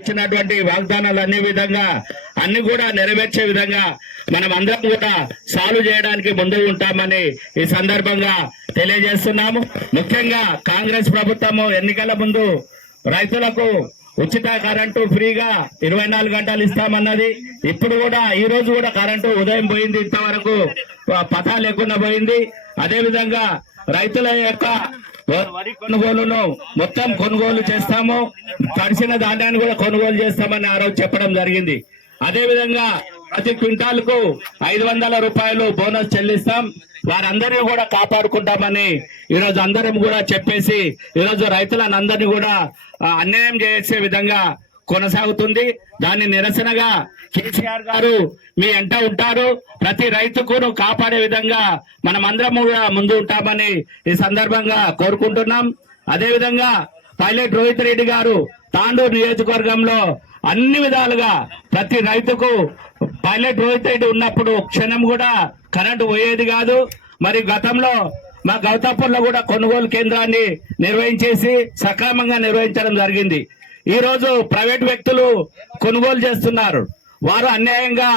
ఇచ్చినటువంటి వాగ్దానాలు అన్ని కూడా నెరవేర్చే విధంగా మనం అందరం కూడా సాల్వ్ చేయడానికి ముందు ఉంటామని ఈ సందర్భంగా తెలియజేస్తున్నాము. ముఖ్యంగా కాంగ్రెస్ ప్రభుత్వము ఎన్నికల ముందు రైతులకు ఉచిత కరెంటు ఫ్రీగా 24 గంటలు ఇస్తామన్నది. ఇప్పుడు కూడా ఈ రోజు కూడా కరెంటు ఉదయం పోయింది, ఇంతవరకు పతా లేకుండా పోయింది. అదేవిధంగా రైతుల యొక్క వరి కొనుగోలును మొత్తం కొనుగోలు చేస్తాము, తడిసిన ధాన్యాన్ని కూడా కొనుగోలు చేస్తామని ఆ రోజు చెప్పడం జరిగింది. అదేవిధంగా ప్రతి క్వింటాల్కు 500 రూపాయలు బోనస్ చెల్లిస్తాం, వారందరినీ కూడా కాపాడుకుంటామని ఈరోజు అందరం కూడా చెప్పేసి ఈరోజు రైతులను అందరినీ కూడా అన్యాయం చేసే విధంగా కొనసాగుతుంది. దాన్ని నిరసనగా కేసీఆర్ గారు మీ ఎంట ఉంటారు, ప్రతి రైతుకును కాపాడే విధంగా మనం అందరం కూడా ముందు ఉంటామని ఈ సందర్భంగా కోరుకుంటున్నాం. అదేవిధంగా పైలట్ రోహిత్ రెడ్డి గారు తాండూరు నియోజకవర్గంలో అన్ని విధాలుగా ప్రతి రైతుకు పైలట్ రోహిత్ రెడ్డి ఉన్నప్పుడు క్షణం కూడా కరెంటు పోయేది కాదు. మరి గతంలో మా గౌతాపూర్లో కూడా కొనుగోలు కేంద్రాన్ని నిర్వహించేసి సక్రమంగా నిర్వహించడం జరిగింది. ఈ రోజు ప్రైవేట్ వ్యక్తులు కొనుగోలు చేస్తున్నారు, వారు అన్యాయంగా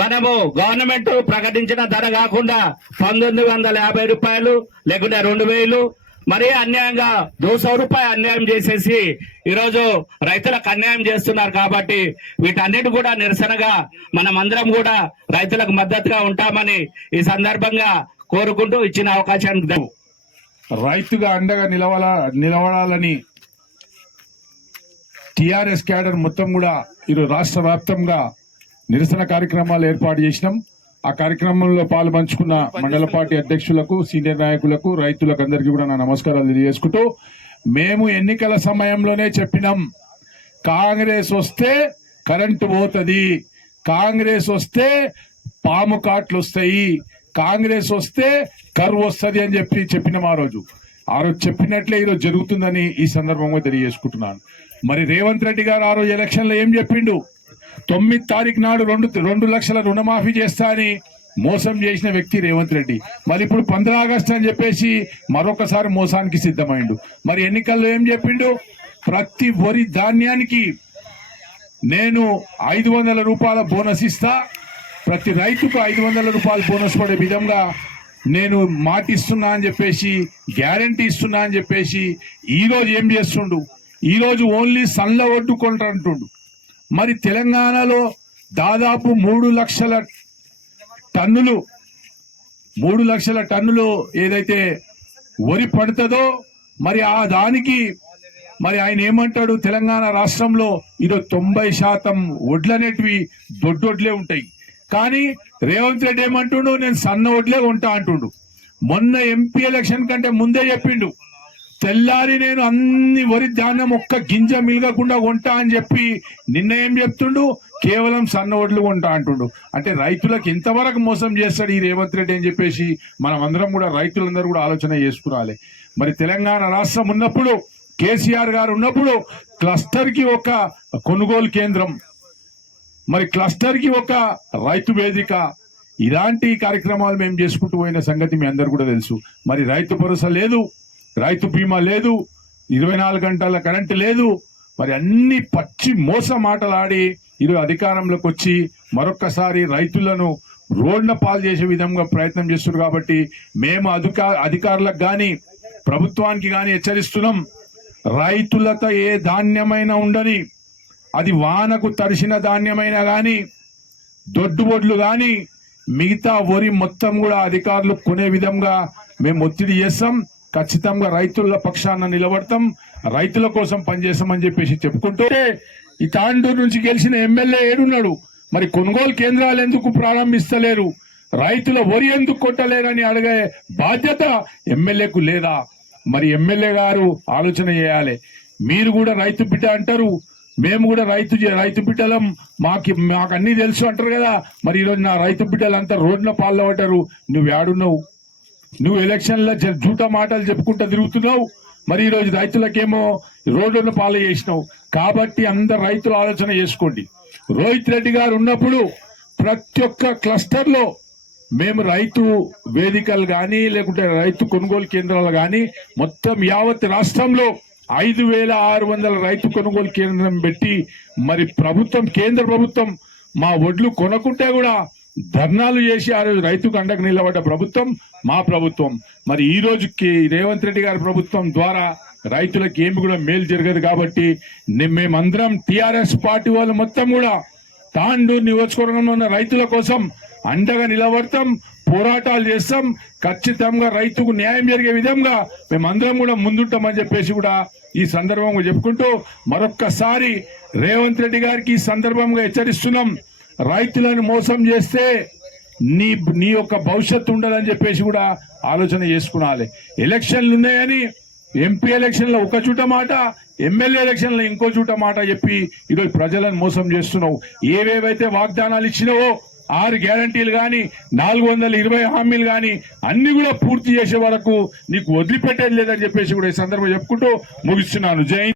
మనము గవర్నమెంట్ ప్రకటించిన ధర కాకుండా 1950 రూపాయలు లేకుంటే 2000 మరీ అన్యాయంగా 200 రూపాయలు అన్యాయం చేసేసి ఈరోజు రైతులకు అన్యాయం చేస్తున్నారు. కాబట్టి వీటన్నిటి కూడా నిరసనగా మనం అందరం కూడా రైతులకు మద్దతుగా ఉంటామని ఈ సందర్భంగా కోరుకుంటూ ఇచ్చిన అవకాశానికి రైతుగా అండగా నిలబడాలని టిఆర్ఎస్ క్యాడర్ మొత్తం కూడా ఈరోజు రాష్ట్ర వ్యాప్తంగా నిరసన కార్యక్రమాలు ఏర్పాటు చేసినాం. ఆ కార్యక్రమంలో పాల్పంచుకున్న మండల పార్టీ అధ్యక్షులకు, సీనియర్ నాయకులకు, రైతులకు అందరికీ కూడా నా నమస్కారాలు తెలియజేసుకుంటూ, మేము ఎన్నికల సమయంలోనే చెప్పినాం, కాంగ్రెస్ వస్తే కరెంటు పోతుంది, కాంగ్రెస్ వస్తే పాము కాట్లు వస్తాయి, కాంగ్రెస్ వస్తే కరువు వస్తుంది అని చెప్పినాం. ఆ రోజు చెప్పినట్లే ఈరోజు జరుగుతుందని ఈ సందర్భంగా తెలియజేసుకుంటున్నాను. మరి రేవంత్ రెడ్డి గారు ఆ రోజు ఎలక్షన్లో ఏం చెప్పిండు? 9 తారీఖు నాడు 2 లక్షల రుణమాఫీ చేస్తా అని మోసం చేసిన వ్యక్తి రేవంత్ రెడ్డి. మరి ఇప్పుడు 15 ఆగస్టు అని చెప్పేసి మరొకసారి మోసానికి సిద్ధమైండు. మరి ఎన్నికల్లో ఏం చెప్పిండు? ప్రతి వరి ధాన్యానికి నేను 500 రూపాయల బోనస్ ఇస్తా, ప్రతి రైతుకు 500 రూపాయల బోనస్ పడే విధంగా నేను మాట ఇస్తున్నా అని చెప్పేసి, గ్యారంటీ ఇస్తున్నా అని చెప్పేసి ఈరోజు ఏం చేస్తుండు? ఈరోజు ఓన్లీ సన్ల ఒడ్డు కొంటారంటుండు. మరి తెలంగాణలో దాదాపు 3 లక్షల టన్నులు ఏదైతే వరి పడుతుందో మరి ఆ దానికి మరి ఆయన ఏమంటాడు? తెలంగాణ రాష్ట్రంలో ఈరోజు 90% వడ్లనేటివి దొడ్డొడ్లే ఉంటాయి. కానీ రేవంత్ రెడ్డి ఏమంటుండు? నేను సన్న వడ్లే కొంటా అంటుండు. మొన్న ఎంపీ ఎలక్షన్ కంటే ముందే చెప్పిండు, తెల్లారి నేను అన్ని వరి ధాన్యం ఒక్క గింజ మిలగకుండా కొంటా అని చెప్పి నిన్న ఏం చెప్తుండు? కేవలం సన్న వడ్లు కొంటా అంటుండు. అంటే రైతులకు ఇంతవరకు మోసం చేస్తాడు ఈ రేవంత్ రెడ్డి అని చెప్పేసి మనం అందరం కూడా రైతులందరూ కూడా ఆలోచన చేసుకురాలి. మరి తెలంగాణ రాష్ట్రం ఉన్నప్పుడు, కేసీఆర్ గారు ఉన్నప్పుడు క్లస్టర్ కి ఒక కొనుగోలు కేంద్రం, మరి క్లస్టర్ కి ఒక రైతు వేదిక, ఇలాంటి కార్యక్రమాలు మేము చేసుకుంటూ పోయిన సంగతి మీ అందరు కూడా తెలుసు. మరి రైతు భరోసా లేదు, రైతు బీమా లేదు, 24 గంటల కరెంటు లేదు. మరి అన్ని పచ్చి మోస మాటలాడి ఈరోజు అధికారంలోకి వచ్చి మరొక్కసారి రైతులను రోడ్ల పాలు చేసే విధంగా ప్రయత్నం చేస్తున్నారు. కాబట్టి మేము అధికారులకు కానీ ప్రభుత్వానికి కానీ హెచ్చరిస్తున్నాం, రైతులతో ఏ ధాన్యమైనా ఉండని, అది వానకు తడిసిన ధాన్యమైనా కానీ, దొడ్డుబొడ్లు కానీ, మిగతా వరి మొత్తం కూడా అధికారులు కొనే విధంగా మేము ఒత్తిడి చేస్తాం. ఖచ్చితంగా రైతుల పక్షాన నిలబడతాం, రైతుల కోసం పనిచేస్తామని చెప్పేసి చెప్పుకుంటూ, ఈ తాండూరు నుంచి గెలిచిన ఎమ్మెల్యే ఏడున్నాడు? మరి కొనుగోలు కేంద్రాలు ఎందుకు ప్రారంభిస్తలేరు? రైతుల వరి ఎందుకు కొట్టలేరని అడిగే బాధ్యత ఎమ్మెల్యేకు లేదా? మరి ఎమ్మెల్యే గారు ఆలోచన చేయాలి. మీరు కూడా రైతు బిడ్డ అంటారు, మేము కూడా రైతు బిడ్డలం, మాకు అన్నీ తెలుసు అంటారు కదా. మరి ఈరోజు నా రైతు బిడ్డలంతా రోడ్ల పాల్లో పడ్డారు. నువ్వు ఏడున్నావు? నువ్వు ఎలక్షన్లో జూట మాటలు చెప్పుకుంటూ తిరుగుతున్నావు. మరి ఈరోజు రైతులకేమో రోడ్డును పాలు చేసినావు. కాబట్టి అందరు రైతులు ఆలోచన చేసుకోండి. రోహిత్ రెడ్డి గారు ఉన్నప్పుడు ప్రతి ఒక్క క్లస్టర్లో మేము రైతు వేదికలు కానీ లేకుంటే రైతు కొనుగోలు కేంద్రాలు కానీ మొత్తం యావత్ రాష్ట్రంలో 5,600 రైతు కొనుగోలు కేంద్రం పెట్టి మరి ప్రభుత్వం, కేంద్ర ప్రభుత్వం మా ఒడ్లు కొనకుంటే కూడా ధర్నాలు చేసి ఆ రోజు రైతుకు అండగా నిలబడ్డ ప్రభుత్వం మా ప్రభుత్వం. మరి ఈ రోజుకి రేవంత్ రెడ్డి గారి ప్రభుత్వం ద్వారా రైతులకు ఏమి కూడా మేలు జరగదు. కాబట్టి మేమందరం టిఆర్ఎస్ పార్టీ వాళ్ళు మొత్తం కూడా తాండూరు నియోజకవర్గంలో ఉన్న రైతుల కోసం అండగా నిలబడతాం, పోరాటాలు చేస్తాం. ఖచ్చితంగా రైతుకు న్యాయం జరిగే విధంగా మేమందరం కూడా ముందుంటామని చెప్పేసి కూడా ఈ సందర్భంగా చెప్పుకుంటూ మరొక్కసారి రేవంత్ రెడ్డి గారికి ఈ సందర్భంగా హెచ్చరిస్తున్నాం. రైతులను మోసం చేస్తే నీ యొక్క భవిష్యత్తు ఉండదని చెప్పేసి కూడా ఆలోచన చేసుకునాలి. ఎలక్షన్లు ఉన్నాయని ఎంపీ ఎలక్షన్ లో ఒక చూట మాట, ఎమ్మెల్యే ఎలక్షన్ లో ఇంకో చూట మాట చెప్పి ఈరోజు ప్రజలను మోసం చేస్తున్నావు. ఏవేవైతే వాగ్దానాలు ఇచ్చినావో 6 గ్యారంటీలు కానీ 420 హామీలు కానీ అన్ని కూడా పూర్తి చేసే వరకు నీకు వదిలిపెట్టేది లేదని చెప్పేసి కూడా ఈ సందర్భంగా చెప్పుకుంటూ ముగిస్తున్నాను. జై